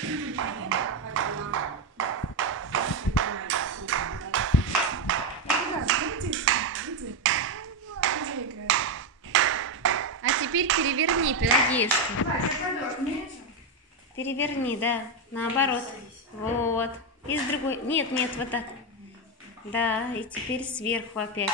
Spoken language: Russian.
А теперь переверни, Пелагеюшка. Переверни, да, наоборот. Вот. И с другой. Нет, нет, вот так. Да, и теперь сверху опять.